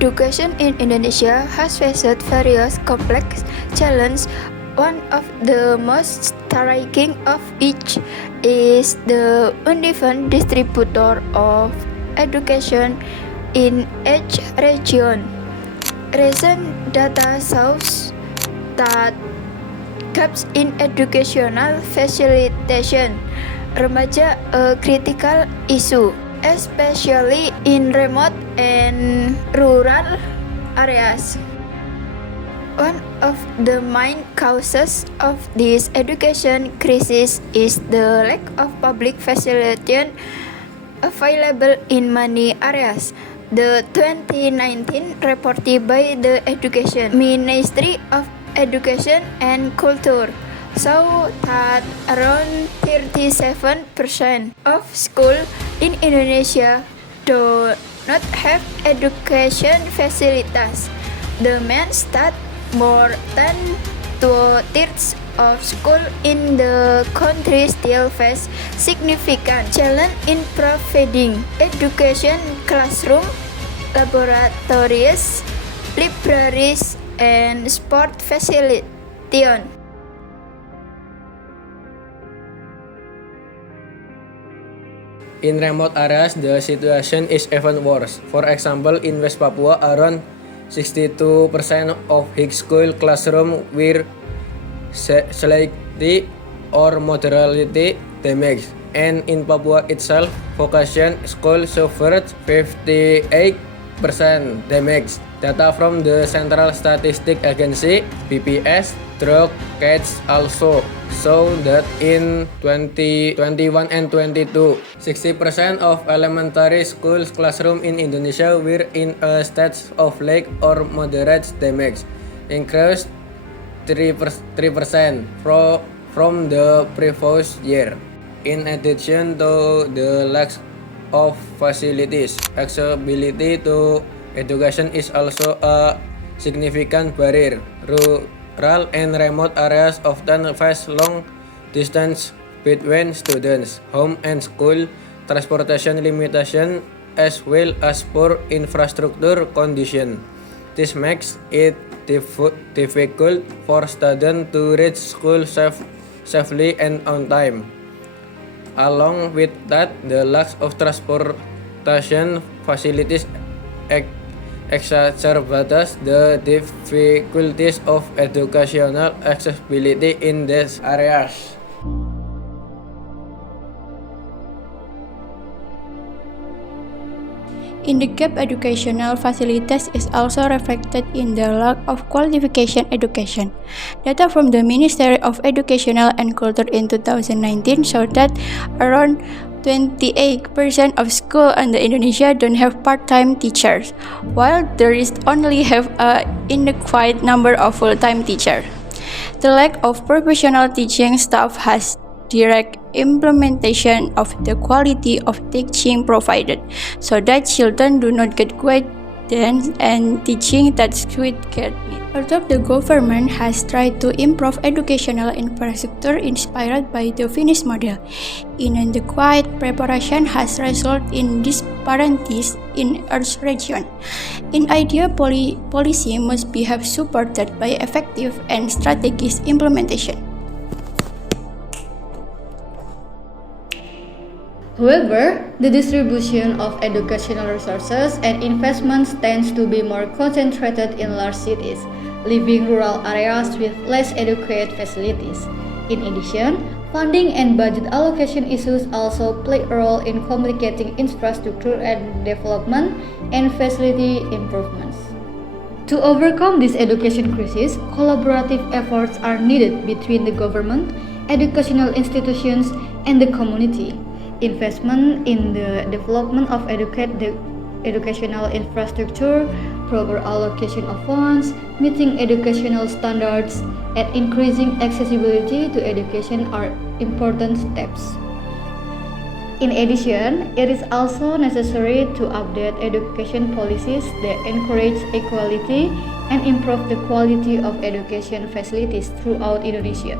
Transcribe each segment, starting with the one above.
Education in Indonesia has faced various complex challenges. One of the most striking of each is the uneven distribution of education in each region. Recent data shows that gaps in educational facilitation remain a critical issue, especially in remote and rural areas. One of the main causes of this education crisis is the lack of public facilitation available in many areas. The 2019 report by the Education Ministry of Education and Culture show that around 37% of schools in Indonesia do not have education facilities. The main stat more than 2/3 of schools in the country still face significant challenge in providing education, classroom, laboratories, libraries, and sport facilities. In remote areas, the situation is even worse. For example, in West Papua, around 62% of high school classrooms were slightly or moderately damaged, and in Papua itself, vocation schools suffered 58% damage. Data from the Central Statistics Agency (BPS) Drug-Cats also show that in 2021 and 22, 60% of elementary school classrooms in Indonesia were in a state of lack or moderate damage, increased 3% from the previous year. In addition to the lack of facilities, accessibility to education is also a significant barrier. Rural and remote areas often face long distance between students, home and school, transportation limitation, as well as poor infrastructure conditions. This makes it difficult for students to reach school safely and on time. Along with that, the lack of transportation facilities exacerbates the difficulties of educational accessibility in these areas. In the gap, educational facilities is also reflected in the lack of qualification education. Data from the Ministry of Education and Culture in 2019 showed that around 28% of schools in Indonesia don't have part-time teachers, while there is only have an inadequate number of full-time teachers. The lack of professional teaching staff has direct implementation of the quality of teaching provided, so that children do not get guidance and teaching that should get met. Although the government has tried to improve educational infrastructure inspired by the Finnish model, inadequate preparation has resulted in disparities in each region. In idea, policy must be supported by effective and strategic implementation. However, the distribution of educational resources and investments tends to be more concentrated in large cities, leaving rural areas with less adequate facilities. In addition, funding and budget allocation issues also play a role in complicating infrastructure and development and facility improvements. To overcome this education crisis, collaborative efforts are needed between the government, educational institutions, and the community. Investment in the development of educational infrastructure, proper allocation of funds, meeting educational standards, and increasing accessibility to education are important steps. In addition, it is also necessary to update education policies that encourage equality and improve the quality of education facilities throughout Indonesia.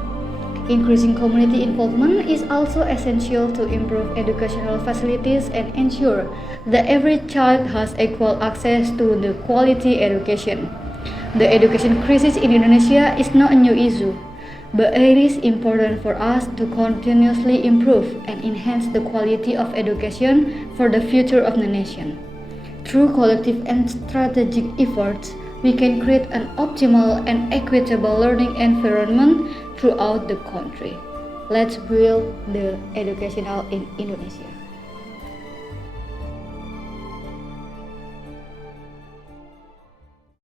Increasing community involvement is also essential to improve educational facilities and ensure that every child has equal access to the quality education. The education crisis in Indonesia is not a new issue, but it is important for us to continuously improve and enhance the quality of education for the future of the nation. Through collective and strategic efforts, we can create an optimal and equitable learning environment throughout the country. Let's build the educational in Indonesia.